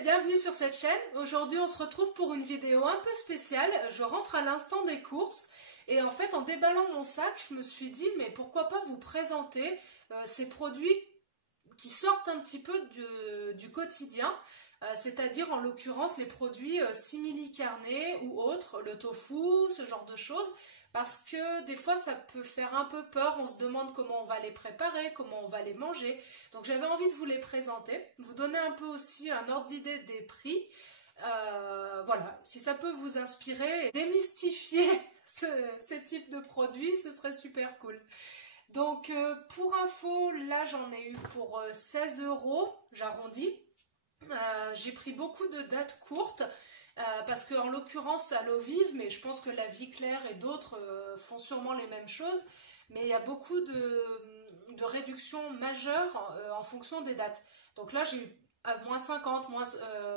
Bienvenue sur cette chaîne. Aujourd'hui on se retrouve pour une vidéo un peu spéciale. Je rentre à l'instant des courses et en fait en déballant mon sac je me suis dit mais pourquoi pas vous présenter ces produits qui sortent un petit peu du quotidien, c'est-à-dire en l'occurrence les produits simili-carnés ou autres, le tofu, ce genre de choses, parce que des fois ça peut faire un peu peur, on se demande comment on va les préparer, comment on va les manger, donc j'avais envie de vous les présenter, vous donner un peu aussi un ordre d'idée des prix, voilà, si ça peut vous inspirer et démystifier ces types de produits, ce serait super cool. Donc pour info, là j'en ai eu pour 16 €, j'arrondis. J'ai pris beaucoup de dates courtes parce qu'en l'occurrence à l'eau vive, mais je pense que la Vie Claire et d'autres font sûrement les mêmes choses, mais il y a beaucoup de réductions majeures en fonction des dates. Donc là j'ai eu à moins 50,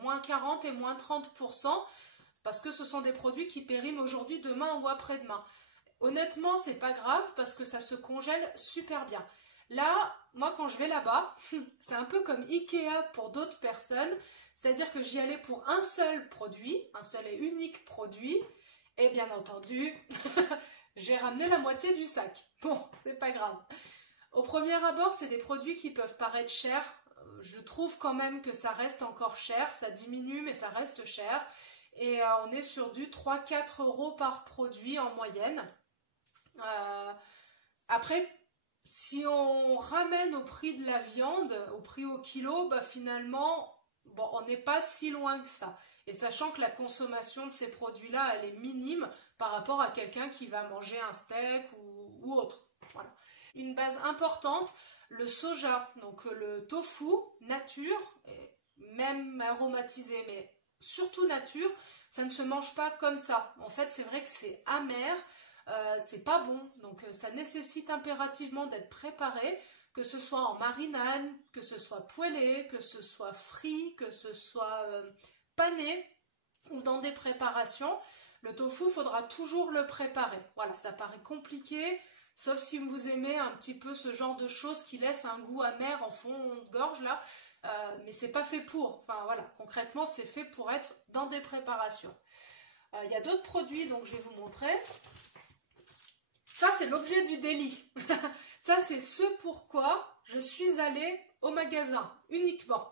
moins 40 et moins 30% parce que ce sont des produits qui périment aujourd'hui, demain ou après-demain. Honnêtement, c'est pas grave parce que ça se congèle super bien. Là, moi quand je vais là-bas, c'est un peu comme Ikea pour d'autres personnes, c'est-à-dire que j'y allais pour un seul produit, un seul et unique produit, et bien entendu, j'ai ramené la moitié du sac. Bon, c'est pas grave. Au premier abord, c'est des produits qui peuvent paraître chers. Je trouve quand même que ça reste encore cher, ça diminue mais ça reste cher. Et on est sur du 3-4 € par produit en moyenne. Après, si on ramène au prix de la viande, au prix au kilo, bah finalement, bon, on n'est pas si loin que ça. Et sachant que la consommation de ces produits-là, elle est minime par rapport à quelqu'un qui va manger un steak ou autre. Voilà. Une base importante, le soja, donc le tofu, nature, même aromatisé, mais surtout nature, ça ne se mange pas comme ça. En fait, c'est vrai que c'est amer, c'est pas bon, donc ça nécessite impérativement d'être préparé, que ce soit en marinade, que ce soit poêlé, que ce soit frit, que ce soit pané ou dans des préparations. Le tofu, il faudra toujours le préparer. Voilà, ça paraît compliqué, sauf si vous aimez un petit peu ce genre de choses qui laissent un goût amer en fond de gorge là, mais c'est pas fait pour. Enfin voilà, concrètement, c'est fait pour être dans des préparations. Il y a d'autres produits, donc je vais vous montrer. Ça, c'est l'objet du délit. Ça, c'est ce pourquoi je suis allée au magasin, uniquement.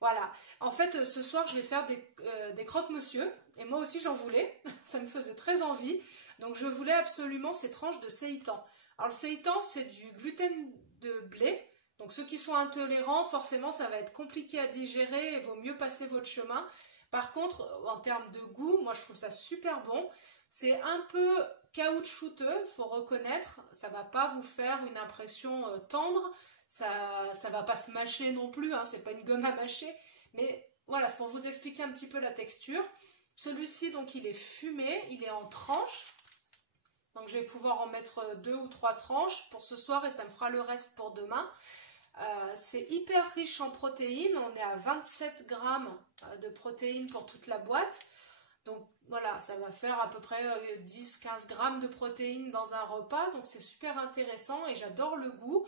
Voilà. En fait, ce soir, je vais faire des croque-monsieur. Et moi aussi, j'en voulais. Ça me faisait très envie. Donc, je voulais absolument ces tranches de séitan. Alors, le séitan, c'est du gluten de blé. Donc, ceux qui sont intolérants, forcément, ça va être compliqué à digérer. Il vaut mieux passer votre chemin. Par contre, en termes de goût, moi, je trouve ça super bon. C'est un peu caoutchouteux, faut reconnaître, ça va pas vous faire une impression tendre, ça va pas se mâcher non plus, hein, c'est pas une gomme à mâcher, mais voilà, c'est pour vous expliquer un petit peu la texture. Celui-ci, donc, il est fumé, il est en tranches, donc je vais pouvoir en mettre 2 ou 3 tranches pour ce soir et ça me fera le reste pour demain. C'est hyper riche en protéines, on est à 27 grammes de protéines pour toute la boîte. Donc voilà, ça va faire à peu près 10-15 grammes de protéines dans un repas, donc c'est super intéressant et j'adore le goût.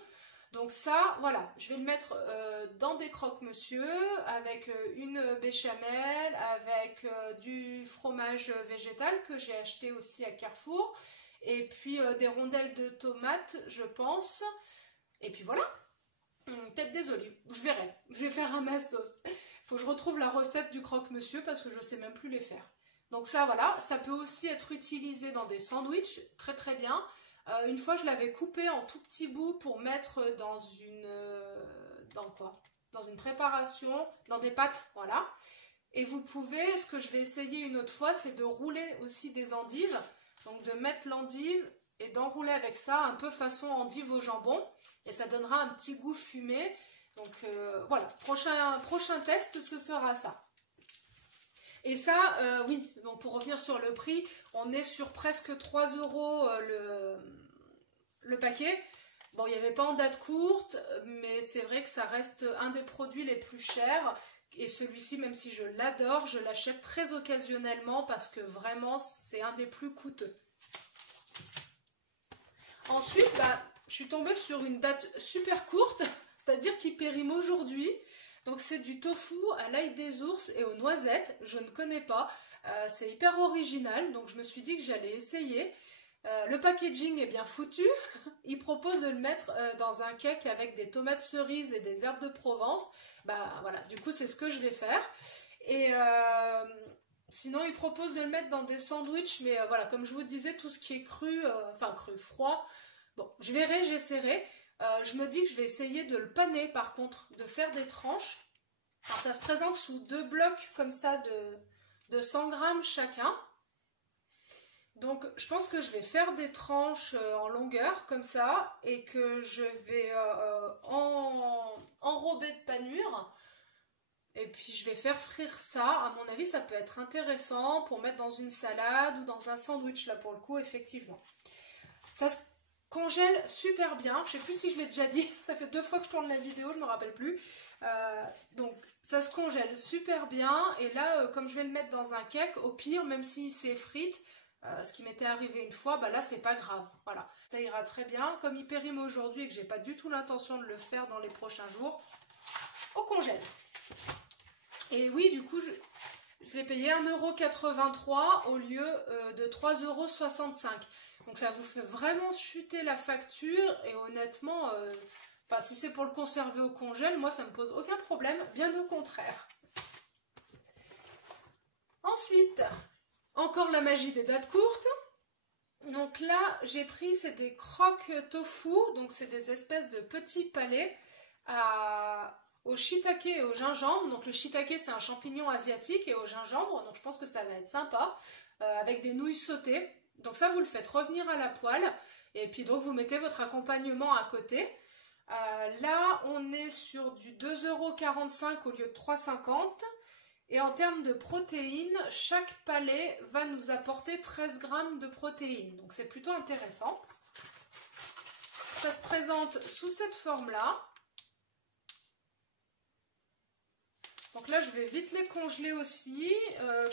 Donc ça, voilà, je vais le mettre dans des croque-monsieur avec une béchamel, avec du fromage végétal que j'ai acheté aussi à Carrefour, et puis des rondelles de tomates, je pense, et puis voilà. Peut-être des olives, je verrai, je vais faire un ma sauce. Faut que je retrouve la recette du croque-monsieur parce que je ne sais même plus les faire. Donc ça, voilà, ça peut aussi être utilisé dans des sandwichs, très très bien. Une fois, je l'avais coupé en tout petits bouts pour mettre dans une préparation, dans des pâtes, voilà. Et vous pouvez, ce que je vais essayer une autre fois, c'est de rouler aussi des endives. Donc de mettre l'endive et d'enrouler avec ça, un peu façon endive au jambon. Et ça donnera un petit goût fumé. Donc voilà, prochain test, ce sera ça. Et ça, oui, donc pour revenir sur le prix, on est sur presque 3 € le paquet. Bon, il n'y avait pas en date courte, mais c'est vrai que ça reste un des produits les plus chers. Et celui-ci, même si je l'adore, je l'achète très occasionnellement parce que vraiment, c'est un des plus coûteux. Ensuite, je suis tombée sur une date super courte, c'est-à-dire qu'il périme aujourd'hui. Donc c'est du tofu à l'ail des ours et aux noisettes, je ne connais pas. C'est hyper original, donc je me suis dit que j'allais essayer. Le packaging est bien foutu. Il propose de le mettre dans un cake avec des tomates cerises et des herbes de Provence. Voilà, du coup c'est ce que je vais faire. Et sinon il propose de le mettre dans des sandwichs, mais voilà, comme je vous disais, tout ce qui est cru, cru, froid, bon, je verrai, j'essaierai. Je me dis que je vais essayer de le paner par contre, de faire des tranches. Alors, ça se présente sous 2 blocs comme ça de 100 grammes chacun. Donc je pense que je vais faire des tranches en longueur comme ça et que je vais enrober de panure. Et puis je vais faire frire ça. À mon avis, ça peut être intéressant pour mettre dans une salade ou dans un sandwich là pour le coup, effectivement. Ça se congèle super bien. Je sais plus si je l'ai déjà dit. Ça fait 2 fois que je tourne la vidéo, je me rappelle plus. Donc ça se congèle super bien. Et là, comme je vais le mettre dans un cake, au pire, même si c'est frites, ce qui m'était arrivé une fois, là c'est pas grave. Voilà, ça ira très bien. Comme il périme aujourd'hui et que j'ai pas du tout l'intention de le faire dans les prochains jours, au congèle. Et oui, du coup, je l'ai payé 1,83 € au lieu de 3,65 €. Donc ça vous fait vraiment chuter la facture. Et honnêtement, si c'est pour le conserver au congèle, moi ça me pose aucun problème, bien au contraire. Ensuite, encore la magie des dates courtes. Donc là, j'ai pris, c'est des croques tofu, donc c'est des espèces de petits palets au shiitake et au gingembre. Donc le shiitake, c'est un champignon asiatique, et au gingembre, donc je pense que ça va être sympa, avec des nouilles sautées. Donc ça, vous le faites revenir à la poêle, et puis donc vous mettez votre accompagnement à côté. Là, on est sur du 2,45 € au lieu de 3,50 €. Et en termes de protéines, chaque palais va nous apporter 13 grammes de protéines. Donc c'est plutôt intéressant. Ça se présente sous cette forme-là. Donc là, je vais vite les congeler aussi,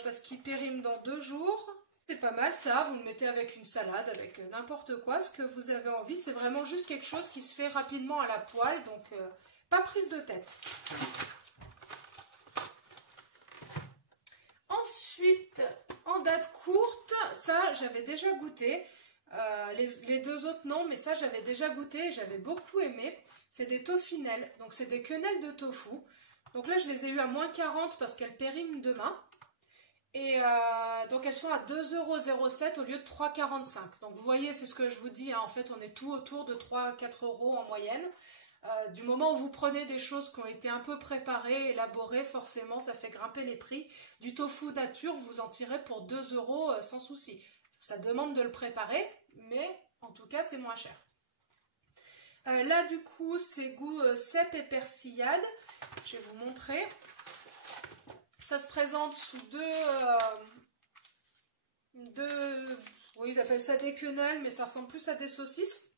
parce qu'ils périment dans 2 jours. C'est pas mal ça, vous le mettez avec une salade, avec n'importe quoi, ce que vous avez envie. C'est vraiment juste quelque chose qui se fait rapidement à la poêle, donc pas prise de tête. Ensuite, en date courte, ça j'avais déjà goûté. Les 2 autres non, mais ça j'avais déjà goûté et j'avais beaucoup aimé. C'est des tofinelles, donc c'est des quenelles de tofu. Donc là je les ai eues à moins 40 parce qu'elles périment demain. Et donc elles sont à 2,07 € au lieu de 3,45 €. Donc vous voyez, c'est ce que je vous dis, hein, en fait on est tout autour de 3-4 € en moyenne. Du moment où vous prenez des choses qui ont été un peu préparées, élaborées, forcément ça fait grimper les prix. Du tofu nature, vous en tirez pour 2 € sans souci. Ça demande de le préparer, mais en tout cas c'est moins cher. Là du coup c'est goût cèpe et persillade. Je vais vous montrer. Ça se présente sous oui, ils appellent ça des quenelles, mais ça ressemble plus à des saucisses.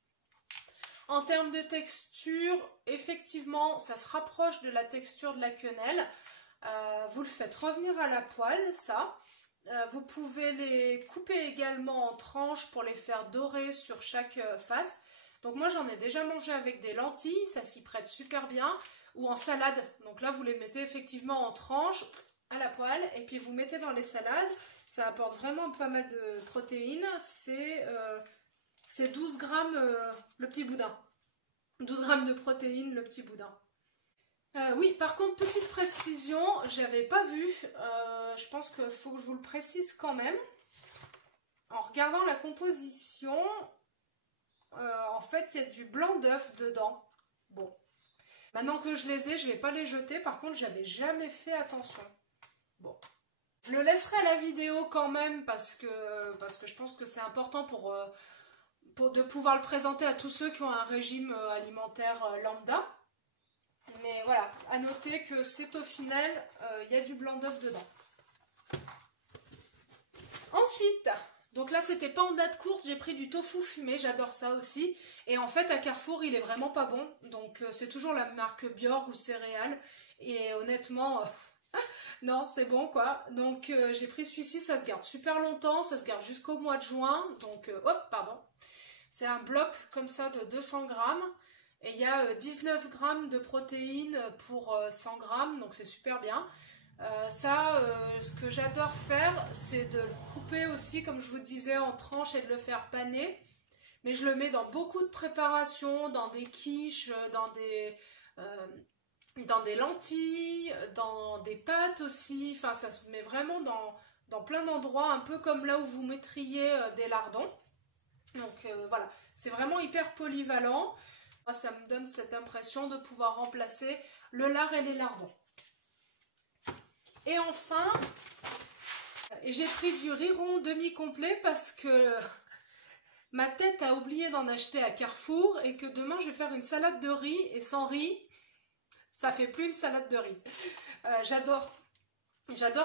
En termes de texture, effectivement, ça se rapproche de la texture de la quenelle. Vous le faites revenir à la poêle, ça. Vous pouvez les couper également en tranches pour les faire dorer sur chaque face. Donc moi, j'en ai déjà mangé avec des lentilles, ça s'y prête super bien. Ou en salade. Donc là, vous les mettez effectivement en tranches à la poêle et puis vous mettez dans les salades. Ça apporte vraiment pas mal de protéines. C'est 12 grammes le petit boudin. 12 grammes de protéines le petit boudin. Oui, par contre, petite précision, j'avais pas vu. Je pense qu'il faut que je vous le précise quand même. En regardant la composition, en fait, il y a du blanc d'œuf dedans. Bon. Maintenant que je les ai, je ne vais pas les jeter. Par contre, j'avais jamais fait attention. Bon. Je le laisserai à la vidéo quand même parce que je pense que c'est important de pouvoir le présenter à tous ceux qui ont un régime alimentaire lambda. Mais voilà, à noter que c'est au final, il y a du blanc d'œuf dedans. Ensuite, donc là c'était pas en date courte, j'ai pris du tofu fumé, j'adore ça aussi. Et en fait à Carrefour il est vraiment pas bon, donc c'est toujours la marque Bjorg ou Céréales. Et honnêtement, non c'est bon quoi. Donc j'ai pris celui-ci, ça se garde super longtemps, ça se garde jusqu'au mois de juin. Donc hop, pardon. C'est un bloc comme ça de 200 grammes. Et il y a 19 grammes de protéines pour 100 grammes, donc c'est super bien. Ce que j'adore faire, c'est de le couper aussi, comme je vous disais, en tranches et de le faire paner. Mais je le mets dans beaucoup de préparations, dans des quiches, dans des lentilles, dans des pâtes aussi. Enfin, ça se met vraiment dans plein d'endroits, un peu comme là où vous mettriez des lardons. Donc voilà, c'est vraiment hyper polyvalent. Moi, ça me donne cette impression de pouvoir remplacer le lard et les lardons. Et enfin, j'ai pris du riz rond demi-complet parce que ma tête a oublié d'en acheter à Carrefour et que demain je vais faire une salade de riz et sans riz, ça fait plus une salade de riz. J'adore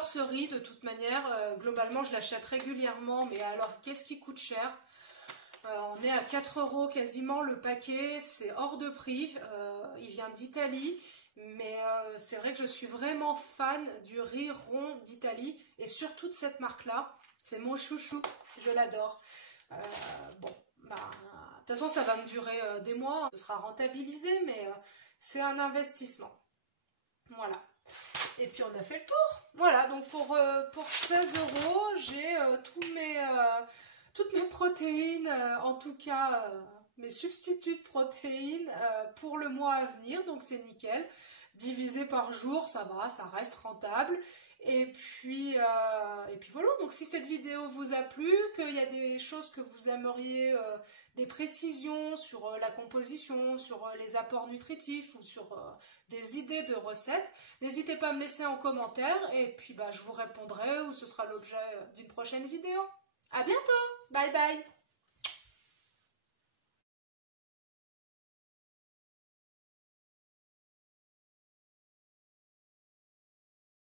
ce riz de toute manière. Globalement, je l'achète régulièrement, mais alors qu'est-ce qui coûte cher? On est à 4 € quasiment le paquet, c'est hors de prix. Il vient d'Italie. Mais c'est vrai que je suis vraiment fan du riz rond d'Italie et surtout de cette marque-là. C'est mon chouchou, je l'adore. Bon, bah, de toute façon, ça va me durer des mois. Ce sera rentabilisé, mais c'est un investissement. Voilà. Et puis, on a fait le tour. Voilà, donc pour 16 €, j'ai toutes mes protéines, en tout cas... mes substituts de protéines pour le mois à venir, donc c'est nickel. Divisé par jour, ça va, ça reste rentable. Et puis voilà, donc si cette vidéo vous a plu, qu'il y a des choses que vous aimeriez, des précisions sur la composition, sur les apports nutritifs ou sur des idées de recettes, n'hésitez pas à me laisser en commentaire et puis je vous répondrai ou ce sera l'objet d'une prochaine vidéo. À bientôt, bye bye.